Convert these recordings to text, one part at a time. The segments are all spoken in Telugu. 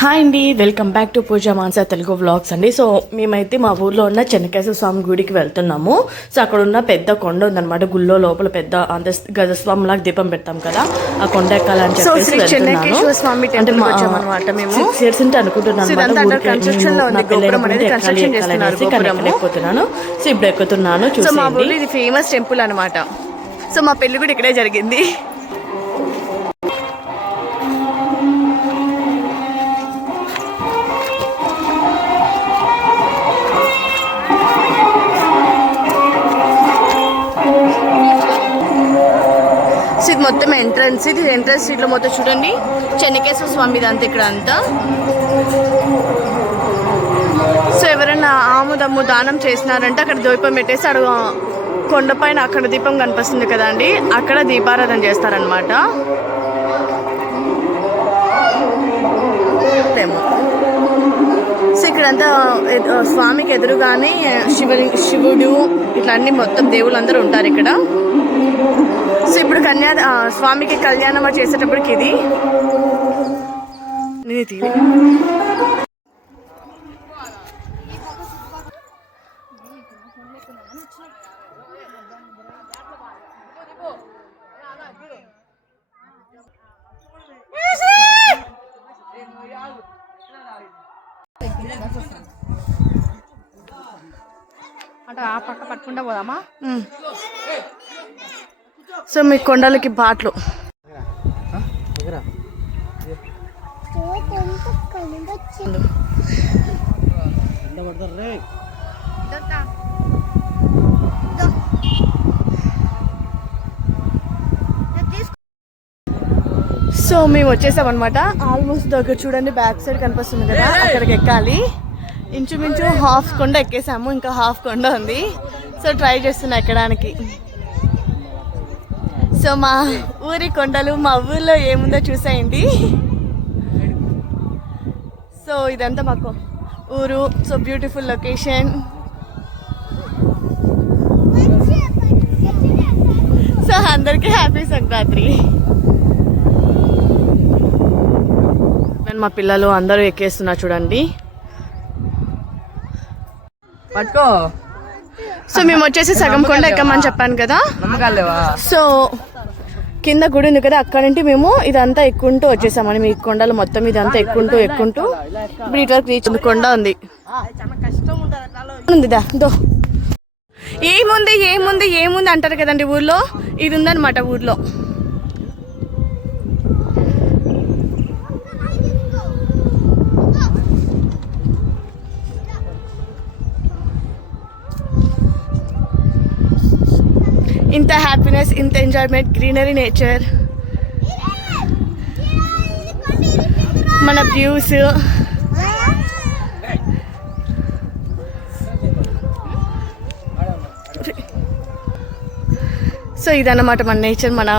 హాయ్ అండి welcome back to Pooja Mansa Telugu vlogs అండి. సో మేమైతే మా ఊర్లో ఉన్న చెన్నకేశ్వర స్వామి గుడికి వెళ్తున్నాము. సో అక్కడ ఉన్న పెద్ద కొండ ఉందన్నమాట. గుళ్ళో లోపల పెద్ద అంత గజస్వామి లాగా దీపం పెడతాం కదా. ఆ కొండ ఎక్కాలని చెప్పేసి సిక్స్ ఇయర్స్ అనుకుంటున్నాను. ఎక్కుతున్నాను సో ఇప్పుడు ఎక్కుతున్నాను సో మా చూసేయండి. ఊర్లో ఇది ఫేమస్ టెంపుల్ అన్నమాట. సో మా పెళ్ళి కూడా ఇక్కడే జరిగింది. ఇది మొత్తం ఎంట్రన్స్ ఇది ఎంట్రన్స్ సీట్లో మొత్తం చూడండి. చెన్నకేశ్వర స్వామి ఇదంతా ఇక్కడ అంతా సో ఎవరైనా ఆముదమ్ము దానం చేసినారంటే అక్కడ దీపం పెట్టేసి అక్కడ కొండపైన అక్కడ దీపం కనిపిస్తుంది కదండి అక్కడ దీపారాధన చేస్తారనమాట సో ఇక్కడంతా స్వామికి ఎదురుగానే శివుడి శివుడు ఇట్లా అన్ని మొత్తం దేవుళ్ళందరూ ఉంటారు ఇక్కడ. సో ఇప్పుడు కన్యా స్వామికి కళ్యాణం చేసేటప్పటికి ఇది. నేను అంటే ఆ పక్క పట్టుకుంటా పోదామా. సో మీ కొండలకి బాట్లు. సో మేము వచ్చేసామన్నమాట. ఆల్మోస్ట్ దగ్గర చూడండి బ్యాక్ సైడ్ కనిపిస్తుంది కదా అక్కడికి ఎక్కాలి. ఇంచుమించు హాఫ్ కొండ ఎక్కేసాము ఇంకా హాఫ్ కొండ ఉంది. సో ట్రై చేస్తున్నా ఎక్కడానికి. సో మా ఊరి కొండలు మా ఊర్లో ఏముందో చూసేయండి. సో ఇదంతా మాకు ఊరు. సో బ్యూటిఫుల్ లొకేషన్ సో అందరికీ హ్యాపీ సంక్రాంతి. మా పిల్లలు అందరూ ఎక్కేస్తున్నారు చూడండి. పట్టుకో. సో మేము వచ్చేసి సగం కొండ ఎక్కమని చెప్పాను కదా. సో కింద గుడి ఉంది కదా అక్కడ నుండి మేము ఇదంతా ఎక్కుంటూ వచ్చేసామని మీ కొండలు మొత్తం ఇదంతా ఎక్కుంటూ ఎక్కుంటూ ఇప్పుడు ఇటు వరకు రీచ్ కొండ ఉంది. దో. ఏముంది ఏముంది ఏముంది అంటారు కదండి ఊర్లో? ఇది ఉందన్నమాట ఊర్లో. ఇంత హ్యాపీనెస్ ఇంత ఎంజాయ్మెంట్ గ్రీనరీ నేచర్ మన వ్యూస్ సో ఇదన్నమాట మన నేచర్ మన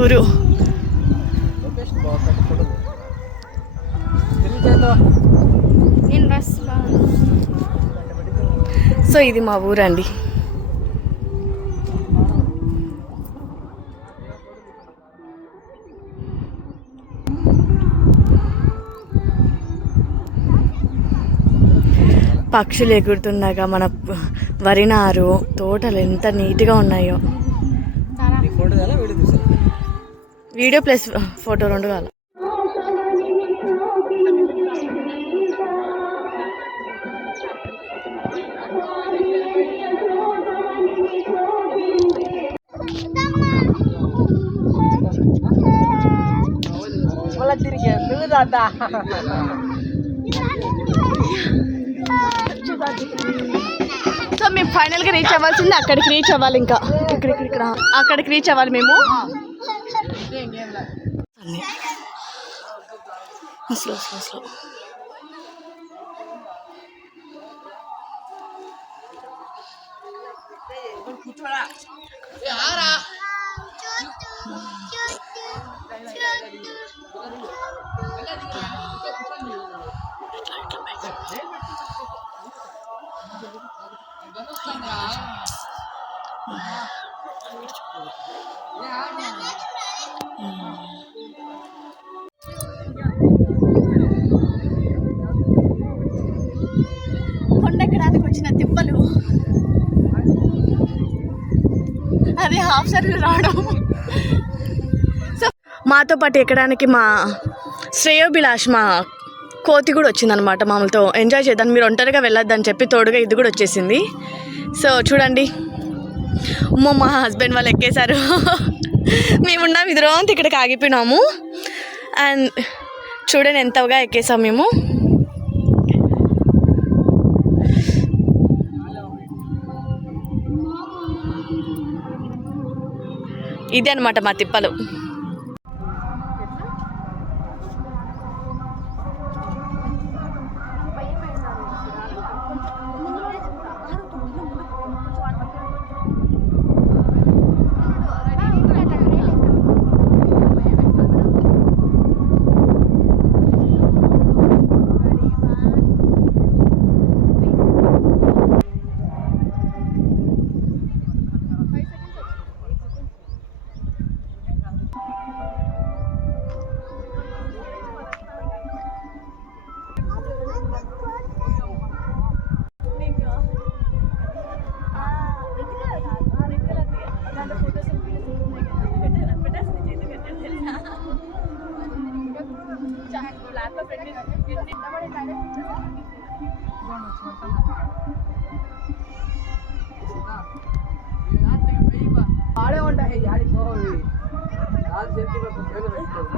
ఊరు. సో ఇది మా ఊరండి. పక్షులు ఎగురుతున్నాగా మన వరి నారు తోటలు ఎంత నీట్గా ఉన్నాయో. వీడియో ప్లస్ ఫోటో రెండు కాల మళ్ళా తిరిగి నువ్వు దాదా సో మేము ఫైనల్గా రీచ్ అవ్వాల్సింది అక్కడికి రీచ్ అవ్వాలి ఇంకా. ఇక్కడ అక్కడికి రీచ్ అవ్వాలి మేము. అసలు అసలు అసలు. హాఫ్ సర్వీస్ రావడం. సో మాతో పాటు ఎక్కడానికి మా శ్రేయోభిలాష్ మా కోతి కూడా వచ్చిందనమాట మామూలుతో. ఎంజాయ్ చేద్దాం మీరు ఒంటరిగా వెళ్ళొద్దని చెప్పి తోడుగా ఇది కూడా వచ్చేసింది. సో చూడండి. అమ్మో మా హస్బెండ్ వాళ్ళు ఎక్కేశారు. మేమున్నాం ఇద్దరం ఇక్కడికి ఆగిపోయినాము. అండ్ చూడండి ఎంతగా ఎక్కేసాం మేము. ఇదే అనమాట మా తిప్పలు. ಬಾಣ ಹಚ್ಚುವಂತ ಬಾಳೆ ಹೊಂಡ ಹೇಗೆ ಯಾರಿಗೆ ಹೋಗಿ ಯಾರು ಹೇಳಬೇಕು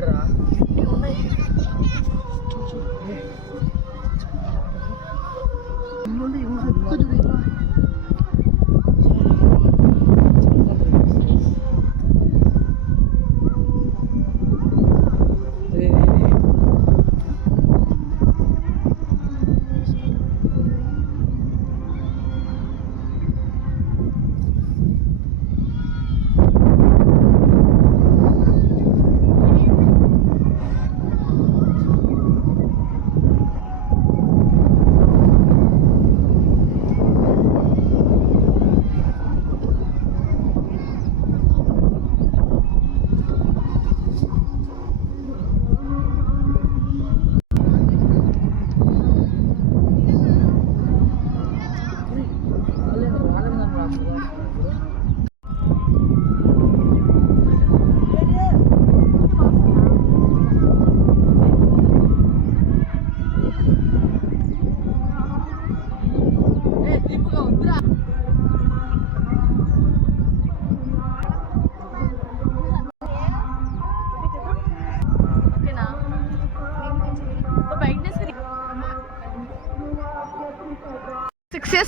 ఆ? ఆడరా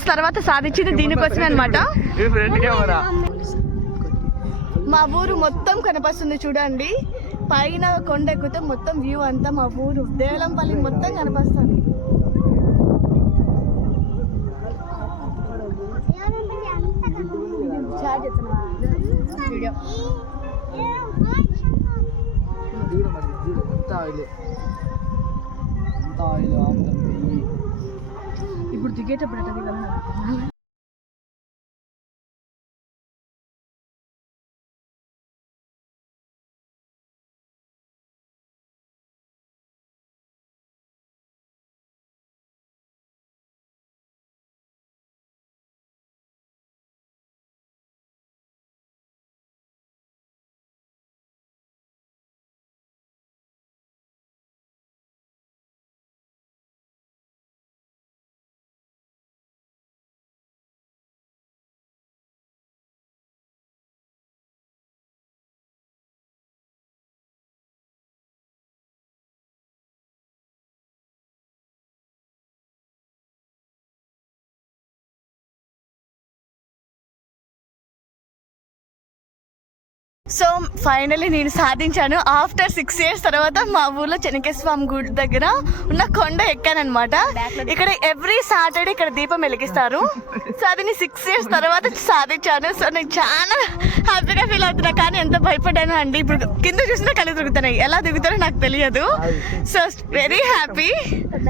ఇయర్స్ తర్వాత సాధించింది దీనికోసమే అనమాట మా ఊరు మొత్తం కనిపిస్తుంది చూడండి. పైన కొండ ఎక్కితే మొత్తం వ్యూ అంతా మా ఊరు. దేవలంపల్లి మొత్తం కనిపిస్తుంది ఎంత ఆయిల్ ఆయిల్ ఆముతుంది ఇప్పుడు దిగేటప్పుడు ఎట్లా దిగాలి సో ఫైనలీ నేను సాధించాను. ఆఫ్టర్ సిక్స్ ఇయర్స్ తర్వాత మా ఊర్లో చెనకేశ్వరం గుడి దగ్గర ఉన్న కొండ ఎక్కానమాట ఇక్కడ ఎవ్రీ సాటర్డే ఇక్కడ దీపం వెలిగిస్తారు. సో అది నేను సిక్స్ ఇయర్స్ తర్వాత సాధించాను. సో నేను చాలా హ్యాపీగా ఫీల్ అవుతున్నా. కానీ ఎంత భయపడ్డాను అండి. ఇప్పుడు కింద చూసినా కళ్ళు తిరుగుతున్నాయి. ఎలా దిగుతారో నాకు తెలియదు. So very happy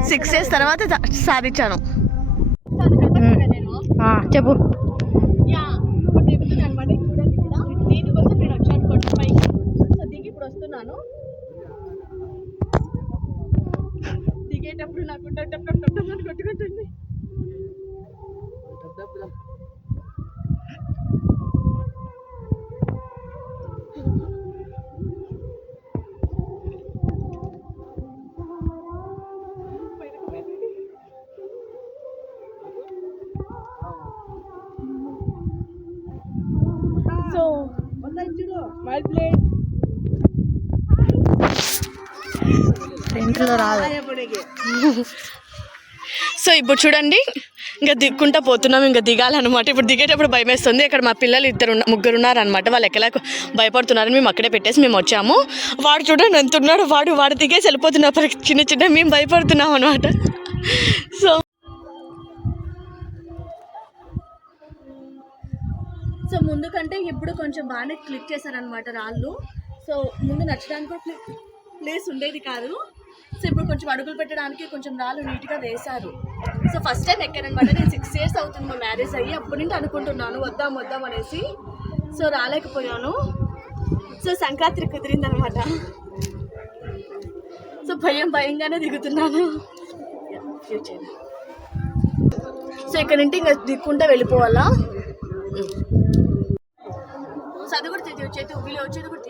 six years తర్వాత సా- సాధించాను. చెప్పు యా ఇప్పుడు దిగుతున్నాను అనమాట చూడండి ఇక్కడ దీనికోసం నేను వచ్చాను కొండ పైకి సో దిగి దిగేటప్పుడు నాకు టప్ సో ఇప్పుడు చూడండి ఇంకా దిక్కుంటా పోతున్నాం ఇంకా దిగాలన్నమాట. ఇప్పుడు దిగేటప్పుడు భయం వేస్తుంది ఇక్కడ మా పిల్లలు ఇద్దరు ముగ్గురు ఉన్నారనమాట వాళ్ళు ఎక్కలా భయపడుతున్నారని మేము అక్కడే పెట్టేసి మేము వచ్చాము. వాడు చూడండి ఎంత ఉన్నాడు వాడు వాడు దిగేసి వెళ్ళిపోతున్నప్పుడు చిన్న చిన్న మేము భయపడుతున్నాం అనమాట సో సో ముందు కంటే ఇప్పుడు కొంచెం బాగానే క్లిక్ చేశారనమాట రాళ్ళు. సో ముందు నచ్చడానికి ప్లేస్ ఉండేది కాదు. సో ఇప్పుడు కొంచెం అడుగులు పెట్టడానికి కొంచెం రాళ్ళు నీట్గా వేశారు. సో ఫస్ట్ టైం ఎక్కానమాట నేను సిక్స్ ఇయర్స్ అవుతుంది మా మ్యారేజ్ అయ్యి. అప్పటి నుండి అనుకుంటున్నాను. వద్దాం వద్దాం అనేసి. సో రాలేకపోయాను. సో సంక్రాంతి కుదిరిందనమాట. సో భయం భయంగానే దిగుతున్నాను. సో ఇక్కడ నుండి ఇంకా దిక్కుంటా వెళ్ళిపోవాలా? చదువు కూడా వచ్చేది వీళ్ళు వచ్చేది కూడా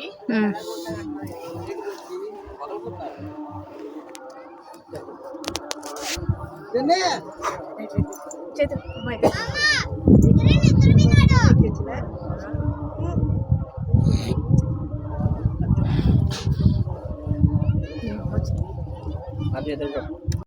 అది ఎదురు